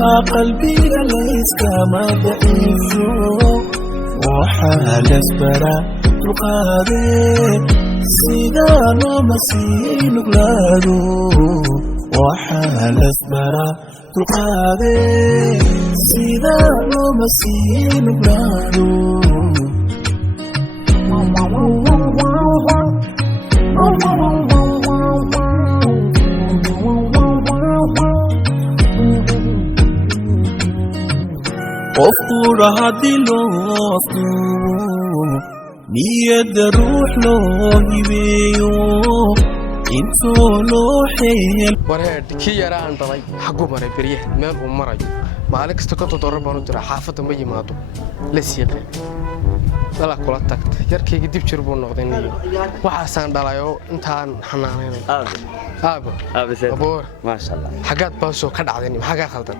قلبي ليس كما ضعيفه وحال اسبرا تقاري سيدانو مسين بلادو وحال اسبرا تقاري سيدانو مسين بلادو أفكر هذه الوصول نيد روح له يبيو إنسو لوحي ورهد كي يرى عن طلي حقه مري بريه مال ومري مالك استكتو ضرب أنا ترى حافظ ما يماتو لسيق لا كلا تكت يركي جديد شربون نقدني وحسن دلايو إنتان حنانين أبو سيد ما شاء الله حاجات باسو كذا عدني حاجة خلطة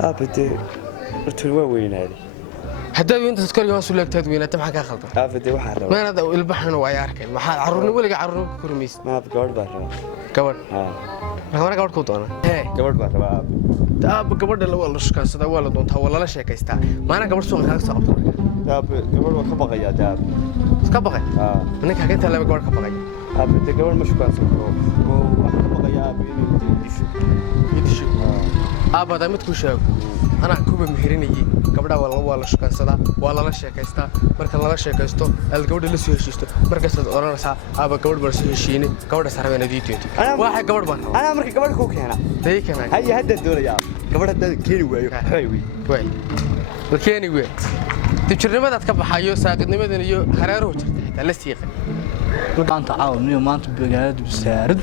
أبدي تروى وين هذه؟ هداوي أنت تذكر يوم سولك تدوين أنت محكي خلطة. أبدي وحرة. ما أنا ذا البحر وعيارك ما عروني ولا عروني كرميس. ما بقول برا. كبر. أنا كبر كوتانا. هي. كبر برا. أب كبر ده لو الله شكاس ده ولا دون ثولا لا شيء كيستا. ما أنا كبر سوون هذا صعب. أب كبر وكبر يا داب. كبر. منك حكيت هلا كبر كبر. أبدي كبر مش كويس كبر. وكبر يا أبي يدشوا. أب هذا متكوشة. أنا كوب مهريني كبر ولا شكاس ده ولا لا شيء كيستا. مركز لا شيء كيستو. الكبر اللي سويشيستو. مركز أنا رسا أب كبر برسويشيني كبر سرنا نديتي. واحد كبر بنا. أنا مركز كبر كوك هنا. تيجي كنا. هاي هذا الدولة يا. كبر هذا كيني وين. الكيني وين. تجرب ما تتكبر حيو ساقط نمد نيو حرارة حتى لسيق. ما أنت عاون نيو ما أنت بجد بسارد.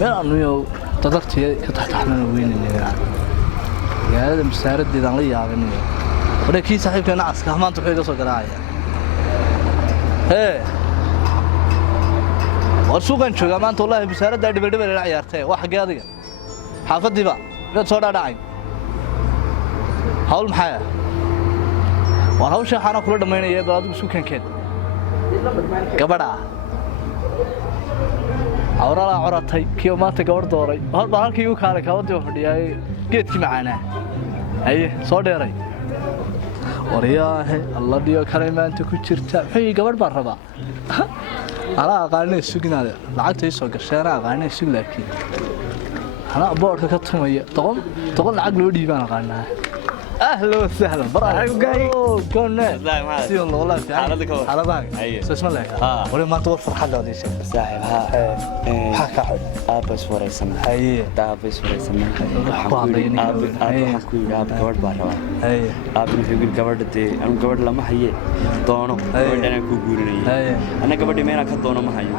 لا نيو تضغط تحت حمل وين اللي يعني. هذا مسارد دي ذا لي يعني. ولكن صاحب كان عسك ما أنت بحاجة صقر عاية. هي. ورسوق شو ما أنت والله مسارد ده دبل العيارته واحد قاضي. حافظ دي بقى. لا تصور على عين. حول محيا. وهو شيء حنا كل دمينا يبغى بسوق كان. كبرها. عورلا عورتي كيو ما تقبر دوري هذا كيو كارك هذا وفدي جيت كي معنا اي سو ديري ورياه الله ديو كلمه انت كجرتا خي قبر بربا انا اقاني سغناده لعقتي سو غشينا اقاني سغ لكن انا بورك كتميه طقم لعق لو ديبان اقانا اهلا وسهلا برافو كنا سيون والله على بالك اسم الله ولا ما تور فرحه هذه شيء صاحب ها حكا حد ابس وريسنا هي دابس وريسنا اب كبر برا هي اب في كبردتي انا كبر لما حيه دونو انا ku guurinay ana gabadhi meena ka doono ma hayo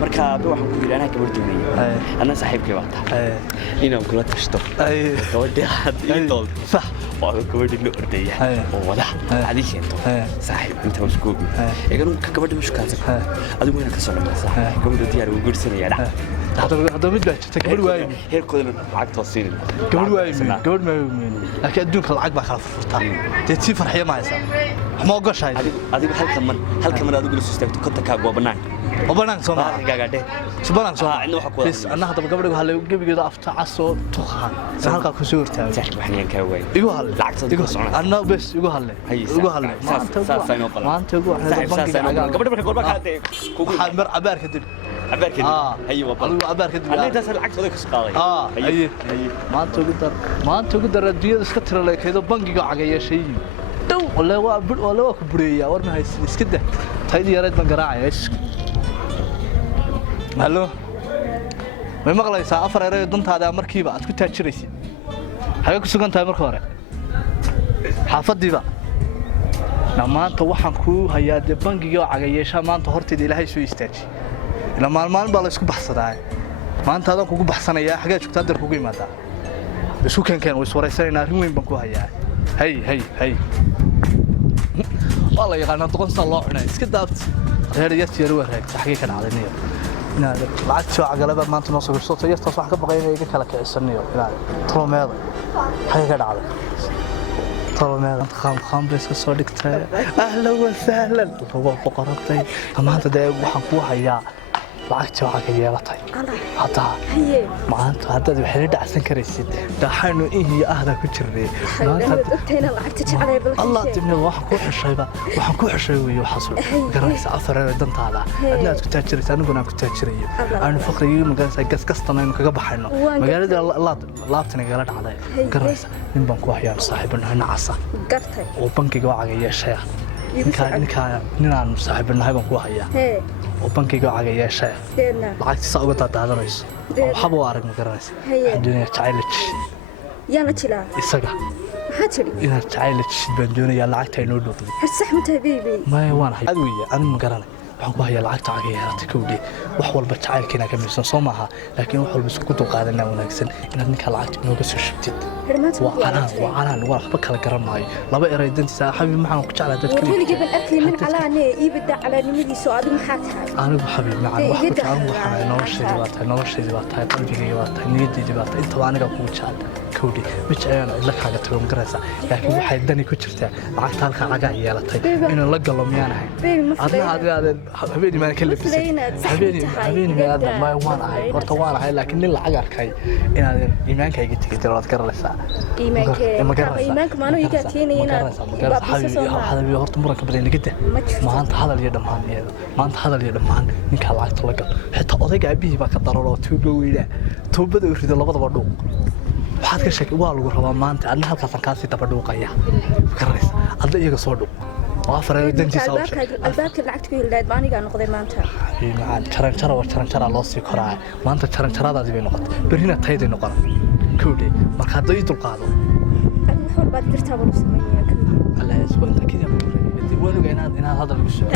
marka aad waxaan ku yiraahdaa gabar doonay ana saaxiibkay waa tahay inaan kula tashto gabadhi had ii dool sax oo gabadhi loo ordayay oo wada adi keento saaxiib inta uu isku gudbi eegan gabadhi mushkaansan adigu inaan ka soo dhamaysaa gabadhi diyaar ugu guursanaya هذا مد بقى تكبر واي هير كودن لعق توصيل كبر واي كبر ما لكن ادونك لعق بقى خلاص فرتا تي فرحيه ما هيسا ما اوغشاي adigu halka mar adigu la sustaagto konta ka goobanaan وبنان سوما gagaadhe سبحان الله inuu wax ku بس انا هذا gabadhu waxa la gabigeeda afta caso tuqaan halka ku soo hortaago waxaan ka way igu hal lacagta igu socona anna bas igu hal maanta ugu gabadha marka goorba ka hadee kugu mar abaar kadib ايوه والله abaar kadib anay taas lacagta ka qaaday maanta ugu dar adduunyada iska tira leekeedo bangiga cagayeeshay dow wala waa ku bureeyaa war ma haysid iska dah taydi yareed ma garaacay hallo way maqlaysaa afar eray dantaada markiiba aad ku taajiraysid haga ku sugan tahay marka hore xaafadiiba maanta waxaan ku hayaa de bangiga cagayeesha maanta horteeda ilaahay soo istaaji ila maalmaan baa la isku baxsadaa maanta adan kugu baxsanaya xagaa joogtaa dar kugu imaada isku keenkeen way sooreysayna arrin weyn baan ku hayaa hay wala yaqaan doqon soo loo cunay iska daabta reer yar wareeg saxii ka dhacday inaad lacag soo cagalaba maanta noo soo gasho taas wax ka baqaynay iga kala kicisanayo inaad tromeeda hay ka dhacday tromeeda kham bes ka soo dhigtay ahlan wa sahlan ruuba boqoratay maanta day waxaan ku hayaa lacagtii waxaa ka yeelatay haddaa maanta haddaad waxay la dhacsan karaysid dhaxaynu iyo ahda ku jirnay allah dibna waxaan ku xushay weeye waxaas garanaysa afar dantaada adna aad ku taajiraysa aniguna aan ku taajirayo aanu faqriga magaranaysa gaskastana aynu kaga baxayno magaalada laabtan igala dhacday garanaysa nin baan ku hayaan saaxiibanahay nacasa oo bankiga wacaga yeeshaya ninaan saaxiibanahay baan ku hayaa oo bankiga wacaga yeeshaya lacagtiisa uga daadaadanayso waxba u arag ma garanaysa adduunya jacayl yaana jilaa isaga maxaa tiri inaad jacayl jid baan doonayaa lacagta inoo dhowday sax ma tahay baby maya waan hay ad weeye anigu ma garanay waxaan ku hayaa lacagta caga yeelatay kowdhe wax walba jacaylkiina ka miisan soo maaha laakiin wax walba isku dulqaadanaa wanaagsan inaad ninkaa lacagta inooga soo shubtid waa calaan waa waxba kala garan maayo laba eray dantiisa xabiib maxaan ku jeclaa dadka weligii ban arkay nin calaane ii bada calaanimadiisa oo adigu maxaa tahay anigu xabiib macaan wax ku jeclan waxaan nolosheedii baa tahay qalbigayga baa tahay niyaddeedii baa tahay intaba aniga kugu jecel kowdhe ma jeclaan cidla kaaga tago ma garanaysaa laakiin waxay dani ku jirtaa lacagta halkaa cagaa yeelatay inaan la galo miyaan ahayn adna adeed habeenii maan ka labisay habeenii maadna ma waan ahay horta waan ahay laakiin nin lacag arkay inaadan iimaankayga tegay diro waad garanaysaa iimaanka maanu iga keenay inaad xabiib horta muranka badan nagada maanta hadal iyo dhammaan ninkaa lacagta la gal xitaa odayga aabihii baa ka dararoo tuuba weynaa tuubada u rido labadaba dhuuq waxaad ka sheekay waa lagu rabaa maanta adna halkaasaan kaasii daba dhuuqaya garanaysa adna iyaga soo dhuuq oo afar dantiisa albaabka lacagta ku helayd baan aniga noqday maanta jaranjara loo sii koraa maanta jaranjaradaadii bay noqotay berrina tayday noqon kowdhe marka hadda ii dulqaado wax walbaad dirtaa baan u sameeyaa alla isku inta kida waan ogaa inaad hadal igu soo